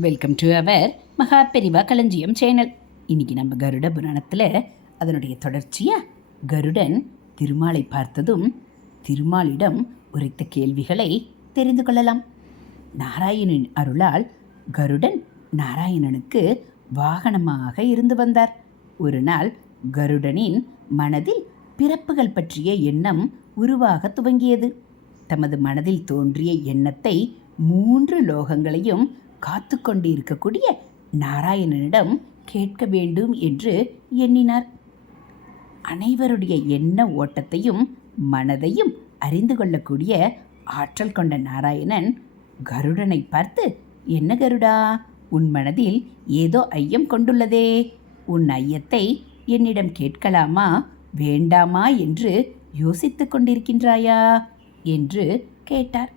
Welcome to our மகா பெரிவா களஞ்சியம் channel இன்றைக்கி நம்ம கருட புராணத்தில் அதனுடைய தொடர்ச்சியாக கருடன் திருமாலை பார்த்ததும் திருமாலிடம் உரைத்த கேள்விகளை தெரிந்து கொள்ளலாம். நாராயணன் அருளால் கருடன் நாராயணனுக்கு வாகனமாக இருந்து வந்தார். ஒரு நாள் கருடனின் மனதில் பிறப்புகள் பற்றிய எண்ணம் உருவாக துவங்கியது. தமது மனதில் தோன்றிய எண்ணத்தை மூன்று லோகங்களையும் காத்து கொண்டிருக்கக்கூடிய நாராயணனிடம் கேட்க வேண்டும் என்று எண்ணினார். அனைவருடைய எண்ண ஓட்டத்தையும் மனதையும் அறிந்து கொள்ளக்கூடிய ஆற்றல் கொண்ட நாராயணன் கருடனை பார்த்து என்ன கருடா உன் மனதில் ஏதோ ஐயம் கொண்டுள்ளதே. உன் ஐயத்தை என்னிடம் கேட்கலாமா வேண்டாமா என்று யோசித்துக் கொண்டிருக்கின்றாயா? என்று கேட்டார்.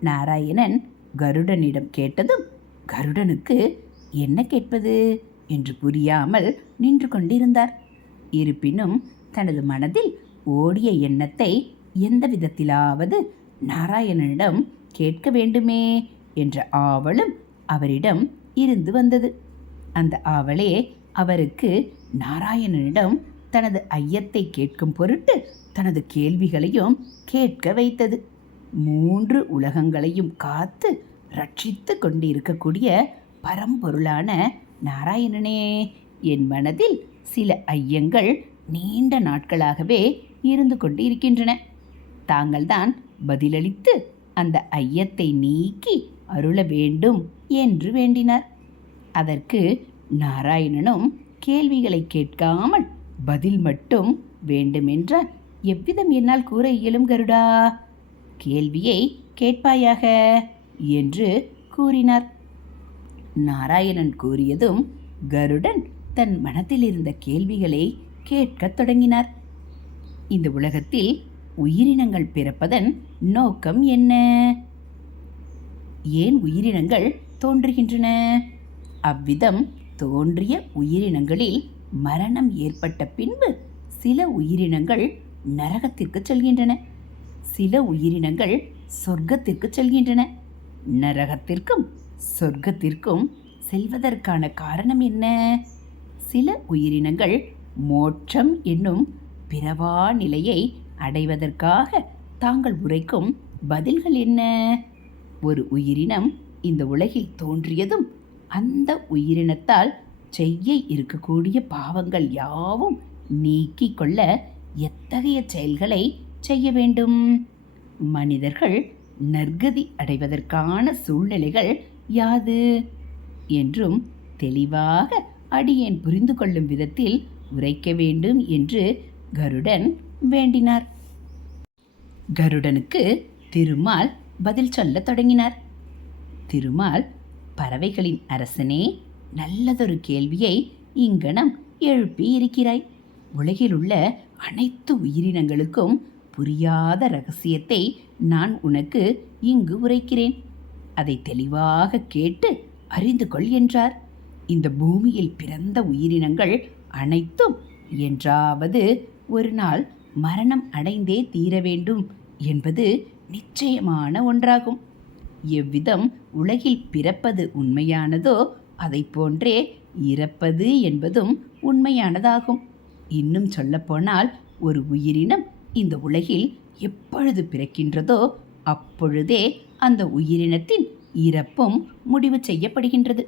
நாராயணன் கருடனிடம் கேட்டதும் கருடனுக்கு என்ன கேட்பது? என்று புரியாமல் நின்று கொண்டிருந்தார். இருப்பினும் தனது மனதில் ஓடிய எண்ணத்தை எந்த விதத்திலாவது நாராயணனிடம் கேட்க வேண்டுமே என்ற ஆவலும் அவரிடம் இருந்து வந்தது. அந்த ஆவலே அவருக்கு நாராயணனிடம் தனது ஐயத்தை கேட்கும் பொருட்டு தனது கேள்விகளையும் கேட்க வைத்தது. மூன்று உலகங்களையும் காத்து ரட்சித்து கொண்டிருக்கக்கூடிய பரம்பொருளான நாராயணனே. என் மனதில் சில ஐயங்கள் நீண்ட நாட்களாகவே இருந்து கொண்டு இருக்கின்றன தாங்கள்தான் பதிலளித்து அந்த ஐயத்தை நீக்கி அருள வேண்டும் என்று வேண்டினார். அதற்கு நாராயணனும் கேள்விகளை கேட்காமல் பதில் மட்டும் வேண்டுமென்றால் எவ்விதம் என்னால் கூற இயலும் கருடா? கேள்வியை கேட்பாயாக? என்று கூறினார். நாராயணன் கூறியதும் கருடன் தன் மனத்தில் இருந்த கேள்விகளை கேட்கத் தொடங்கினார். இந்த உலகத்தில் உயிரினங்கள் பிறப்பதன் நோக்கம் என்ன? ஏன் உயிரினங்கள் தோன்றுகின்றன? அவ்விதம் தோன்றிய உயிரினங்களில் மரணம் ஏற்பட்ட பின்பு சில உயிரினங்கள் நரகத்திற்கு செல்கின்றன. சில உயிரினங்கள் சொர்க்கத்திற்கு செல்கின்றன. நரகத்திற்கும் சொர்க்கத்திற்கும் செல்வதற்கான காரணம் என்ன? சில உயிரினங்கள் மோட்சம் என்னும் பிறவா நிலையை அடைவதற்காக தாங்கள் உரைக்கும் பதில்கள் என்ன? ஒரு உயிரினம் இந்த உலகில் தோன்றியதும் அந்த உயிரினத்தால் செய்ய இருக்கக்கூடிய பாவங்கள் யாவும் நீக்கிக் கொள்ள எத்தகைய செயல்களை செய்ய வேண்டும்? மனிதர்கள் நற்கதி அடைவதற்கான சூழ்நிலைகள் யாது? என்றும் தெளிவாக அடியேன் புரிந்து கொள்ளும் விதத்தில் உரைக்க வேண்டும் என்று கருடன் வேண்டினார். கருடனுக்கு திருமால் பதில் சொல்லத் தொடங்கினார். திருமால் பறவைகளின் அரசனே நல்லதொரு கேள்வியை இங்கனம் எழுப்பி இருக்கிறாய். உலகில் உள்ள அனைத்து உயிரினங்களுக்கும் புரியாத ரகசியத்தை நான் உனக்கு இங்கு உரைக்கிறேன். அதை தெளிவாக கேட்டு அறிந்து கொள் என்றார். இந்த பூமியில் பிறந்த உயிரினங்கள் அனைத்தும் என்றாவது ஒரு நாள் மரணம் அடைந்தே தீர வேண்டும் என்பது நிச்சயமான ஒன்றாகும். எவ்விதம் உலகில் பிறப்பது உண்மையானதோ அதை போன்றே இறப்பது என்பதும் உண்மையானதாகும். இன்னும் சொல்லப்போனால் ஒரு உயிரினம் இந்த உலகில் எப்பொழுது பிறக்கின்றதோ அப்பொழுதே அந்த உயிரினத்தின் இறப்பும் முடிவு செய்யப்படுகின்றது.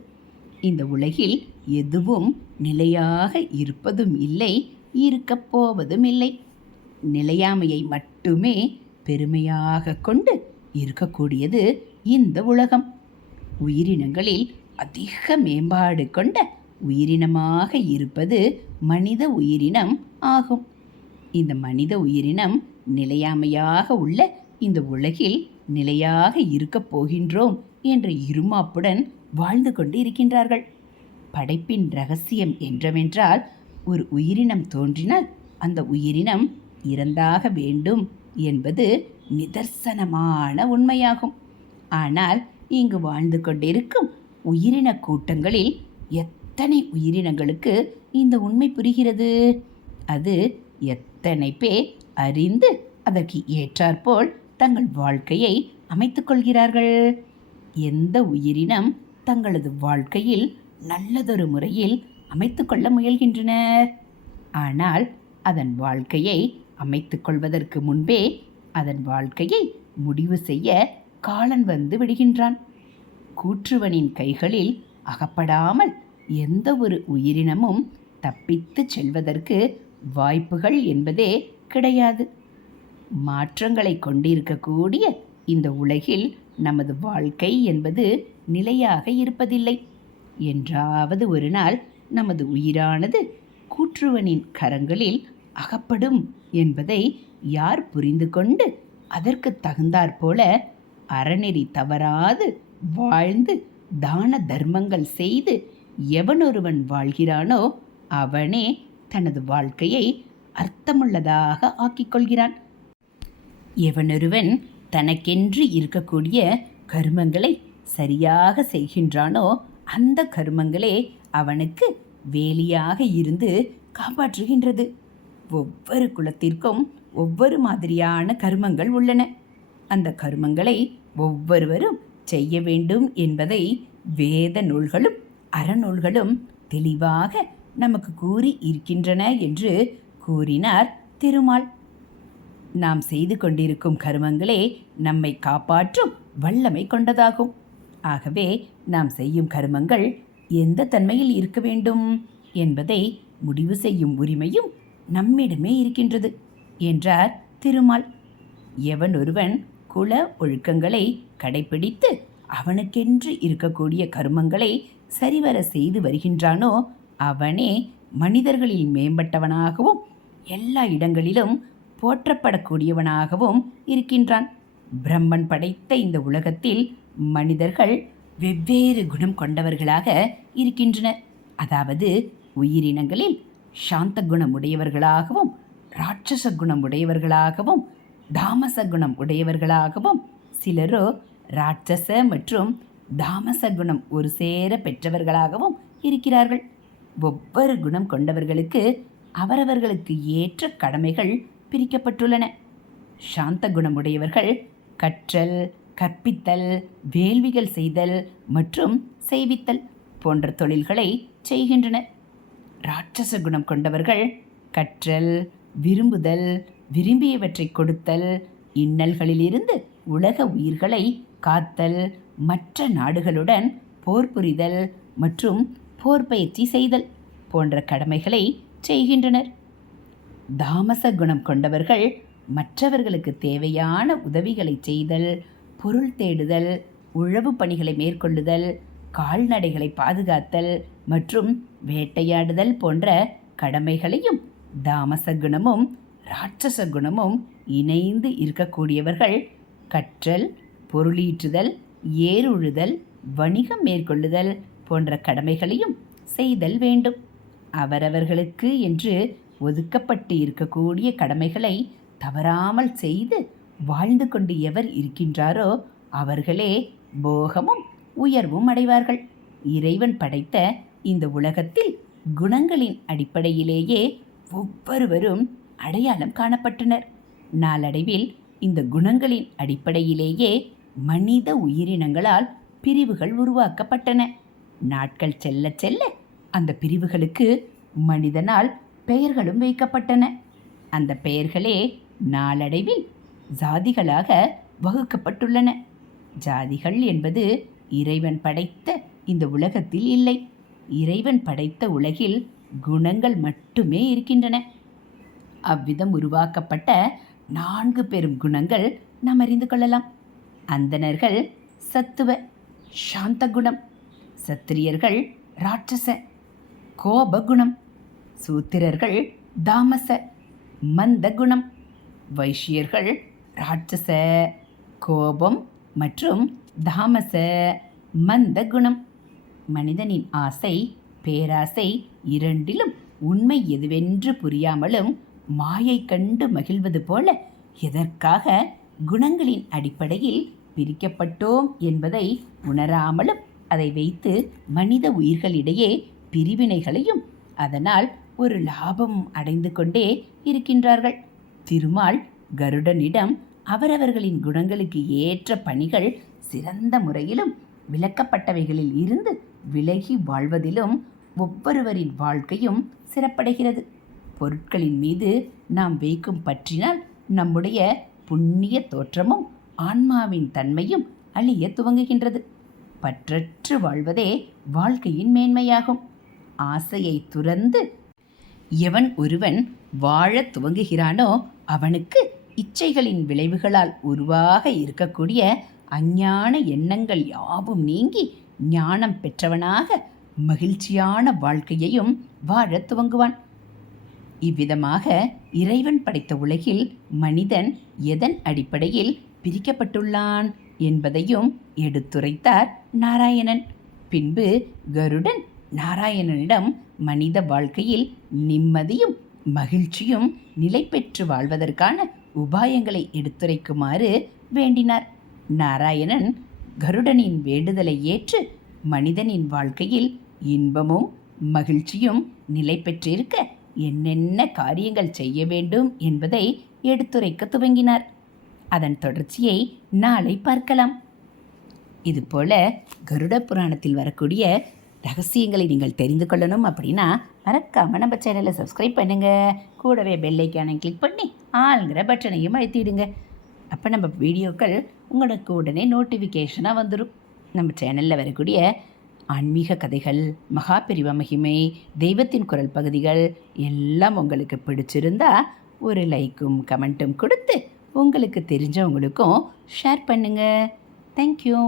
இந்த உலகில் எதுவும் நிலையாக இருப்பதும் இல்லை இருக்கப் போவதும் இல்லை. நிலையாமையை மட்டுமே பெருமையாக கொண்டு இருக்கக்கூடியது இந்த உலகம். உயிரினங்களில் அதிக மேம்பாடு கொண்ட உயிரினமாக இருப்பது மனித உயிரினம் ஆகும். இந்த மனித உயிரினம் நிலையாமையாக உள்ள இந்த உலகில் நிலையாக இருக்கப் போகின்றோம் என்ற இருமாப்புடன் வாழ்ந்து கொண்டு இருக்கின்றார்கள் படைப்பின் ரகசியம் என்றவென்றால் ஒரு உயிரினம் தோன்றினால் அந்த உயிரினம் இறந்தாக வேண்டும் என்பது நிதர்சனமான உண்மையாகும். ஆனால் இங்கு வாழ்ந்து கொண்டிருக்கும் உயிரின கூட்டங்களில் எத்தனை உயிரினங்களுக்கு இந்த உண்மை புரிகிறது? அது எத்தனை பேர் அறிந்து அதற்கு ஏற்றாற்போல் தங்கள் வாழ்க்கையை அமைத்து கொள்கிறார்கள் எந்த உயிரினம் தங்களது வாழ்க்கையில் நல்லதொரு முறையில் அமைத்துக்கொள்ள முயல்கின்றனர்? ஆனால் அதன் வாழ்க்கையை அமைத்து கொள்வதற்கு முன்பே அதன் வாழ்க்கையை முடிவு செய்ய காலன் வந்து விடுகின்றான். கூற்றுவனின் கைகளில் அகப்படாமல் எந்த ஒரு உயிரினமும் தப்பித்து செல்வதற்கு வாய்ப்புகள் என்பதே கிடையாது. மாற்றங்களை கொண்டிருக்கக்கூடிய இந்த உலகில் நமது வாழ்க்கை என்பது நிலையாக இருப்பதில்லை. என்றாவது ஒரு நாள் நமது உயிரானது கூற்றுவனின் கரங்களில் அகப்படும் என்பதை யார் புரிந்து கொண்டு அதற்கு தகுந்தாற்போல அறநெறி தவறாது வாழ்ந்து தான தர்மங்கள் செய்து எவனொருவன் வாழ்கிறானோ அவனே தனது வாழ்க்கையை அர்த்தமுள்ளதாக ஆக்கிக் கொள்கிறான் எவனொருவன் தனக்கென்று இருக்கக்கூடிய கருமங்களை சரியாக செய்கின்றானோ அந்த கருமங்களே அவனுக்கு வேலியாக இருந்து காப்பாற்றுகின்றது. ஒவ்வொரு குலத்திற்கும் ஒவ்வொரு மாதிரியான கருமங்கள் உள்ளன. அந்த கருமங்களை ஒவ்வொருவரும் செய்ய வேண்டும் என்பதை வேத நூல்களும் அறநூல்களும் தெளிவாக நமக்கு கூறி இருக்கின்றன என்று கூறினார் திருமால் நாம் செய்து கொண்டிருக்கும் கருமங்களே நம்மை காப்பாற்றும் வல்லமை கொண்டதாகும். ஆகவே நாம் செய்யும் கருமங்கள் எந்த தன்மையில் இருக்க வேண்டும் என்பதை முடிவு செய்யும் உரிமையும் நம்மிடமே இருக்கின்றது என்றார் திருமால். எவன் ஒருவன் குல ஒழுக்கங்களை கடைபிடித்து அவனுக்கென்று இருக்கக்கூடிய கருமங்களை சரிவர செய்து வருகின்றானோ அவனே மனிதர்களில் மேம்பட்டவனாகவும் எல்லா இடங்களிலும் போற்றப்படக்கூடியவனாகவும் இருக்கின்றான். பிரம்மன் படைத்த இந்த உலகத்தில் மனிதர்கள் வெவ்வேறு குணம் கொண்டவர்களாக இருக்கின்றனர். அதாவது உயிரினங்களில் சாந்த குணம் உடையவர்களாகவும் ராட்சச குணம் உடையவர்களாகவும் தாமச குணம் உடையவர்களாகவும் சிலரோ ராட்சச மற்றும் தாமச குணம் ஒரு சேர பெற்றவர்களாகவும் இருக்கிறார்கள். ஒவ்வொரு குணம் கொண்டவர்களுக்கு அவரவர்களுக்கு ஏற்ற கடமைகள் பிரிக்கப்பட்டுள்ளன. சாந்த குணமுடையவர்கள் கற்றல் கற்பித்தல் வேள்விகள் செய்தல் மற்றும் செய்வித்தல் போன்ற தொழில்களை செய்கின்றனர். ராட்சச குணம் கொண்டவர்கள் கற்றல் விரும்புதல் விரும்பியவற்றை கொடுத்தல் இன்னல்களிலிருந்து உலக உயிர்களை காத்தல் மற்ற நாடுகளுடன் போர் புரிதல் மற்றும் போர் பயிற்சி செய்தல் போன்ற கடமைகளை செய்கின்றனர். தாமச குணம் கொண்டவர்கள் மற்றவர்களுக்கு தேவையான உதவிகளை செய்தல் பொருள் தேடுதல் உழவு பணிகளை மேற்கொள்ளுதல் கால்நடைகளை பாதுகாத்தல் மற்றும் வேட்டையாடுதல் போன்ற கடமைகளையும் தாமச குணமும் ராட்சச குணமும் இணைந்து இருக்கக்கூடியவர்கள் கற்றல் பொருளீற்றுதல் ஏறுழுதல் வணிகம் மேற்கொள்ளுதல் போன்ற கடமைகளையும் செய்தல் வேண்டும். அவரவர்களுக்கு என்று ஒதுக்கப்பட்டு இருக்கக்கூடிய கடமைகளை தவறாமல் செய்து வாழ்ந்து கொண்டு எவர் இருக்கின்றாரோ அவர்களே போகமும் உயர்வும் அடைவார்கள். இறைவன் படைத்த இந்த உலகத்தில் குணங்களின் அடிப்படையிலேயே ஒவ்வொருவரும் அடையாளம் காணப்பட்டனர். நாளடைவில் இந்த குணங்களின் அடிப்படையிலேயே மனித உயிரினங்களால் பிரிவுகள் உருவாக்கப்பட்டன. நாட்கள் செல்ல செல்ல அந்த பிரிவுகளுக்கு மனிதனால் பெயர்களும் வைக்கப்பட்டன. அந்த பெயர்களே நாளடைவில் ஜாதிகளாக வகுக்கப்பட்டுள்ளன. ஜாதிகள் என்பது இறைவன் படைத்த இந்த உலகத்தில் இல்லை. இறைவன் படைத்த உலகில் குணங்கள் மட்டுமே இருக்கின்றன. அவ்விதம் உருவாக்கப்பட்ட நான்கு பெரும் குணங்கள் நாம் அறிந்து கொள்ளலாம். அந்தணர்கள் சத்துவ சாந்த குணம் சத்திரியர்கள் ராட்சச கோபகுணம். சூத்திரர்கள் தாமச மந்த குணம் வைஷ்யர்கள் ராட்சச கோபம் மற்றும் தாமச மந்த குணம் மனிதனின் ஆசை பேராசை இரண்டிலும் உண்மை எதுவென்று புரியாமலும் மாயை கண்டு மகிழ்வது போல எதற்காக குணங்களின் அடிப்படையில் பிரிக்கப்பட்டோம் என்பதை உணராமலும் அதை வைத்து மனித உயிர்களிடையே பிரிவினைகளையும் அதனால் ஒரு லாபம் அடைந்து கொண்டே இருக்கின்றார்கள். திருமால் கருடனிடம் அவரவர்களின் குணங்களுக்கு ஏற்ற பணிகள் சிறந்த முறையிலும் விளக்கப்பட்டவைகளில் இருந்து விலகி வாழ்வதிலும் ஒவ்வொருவரின் வாழ்க்கையும் சிறப்படைகிறது. பொருட்களின் மீது நாம் வைக்கும் பற்றினால் நம்முடைய புண்ணிய தோற்றமும் ஆன்மாவின் தன்மையும் அழிய துவங்குகின்றது. பற்றற்று வாழ்வதே வாழ்க்கையின் மேன்மையாகும். ஆசையை துறந்து எவன் ஒருவன் வாழத் துவங்குகிறானோ அவனுக்கு இச்சைகளின் விளைவுகளால் உருவாக இருக்கக்கூடிய அஞ்ஞான எண்ணங்கள் யாவும் நீங்கி ஞானம் பெற்றவனாக மகிழ்ச்சியான வாழ்க்கையையும் வாழத் துவங்குவான். இவ்விதமாக இறைவன் படைத்த உலகில் மனிதன் எதன் அடிப்படையில் பிரிக்கப்பட்டுள்ளான் என்பதையும் எடுத்துரைத்தார் நாராயணன். பின்பு கருடன் நாராயணனிடம் மனித வாழ்க்கையில் நிம்மதியும் மகிழ்ச்சியும் நிலை பெற்று வாழ்வதற்கான உபாயங்களை எடுத்துரைக்குமாறு வேண்டினார். நாராயணன் கருடனின் வேண்டுதலை ஏற்று மனிதனின் வாழ்க்கையில் இன்பமும் மகிழ்ச்சியும் நிலை பெற்றிருக்க என்னென்ன காரியங்கள் செய்ய வேண்டும் என்பதை எடுத்துரைக்க துவங்கினார். அதன் தொடர்ச்சியை நாளை பார்க்கலாம். இதுபோல கருட புராணத்தில் வரக்கூடிய ரகசியங்களை நீங்கள் தெரிந்து கொள்ளணும் அப்படின்னா மறக்காமல் நம்ம சேனலை சப்ஸ்கிரைப் பண்ணுங்கள் கூடவே பெல்லைக்கானை கிளிக் பண்ணி ஆளுங்கிற பட்டனையும் அழுத்திடுங்க. அப்போ நம்ம வீடியோக்கள் உங்களுக்கு உடனே நோட்டிஃபிகேஷனாக வந்துடும் நம்ம சேனலில் வரக்கூடிய ஆன்மீக கதைகள் மகாபெரிவ மகிமை தெய்வத்தின் குரல் பகுதிகள் எல்லாம் உங்களுக்கு பிடிச்சிருந்தா ஒரு லைக்கும் கமெண்ட்டும் கொடுத்து உங்களுக்கு தெரிஞ்சவங்களுக்கும் ஷேர் பண்ணுங்கள் தேங்க்யூ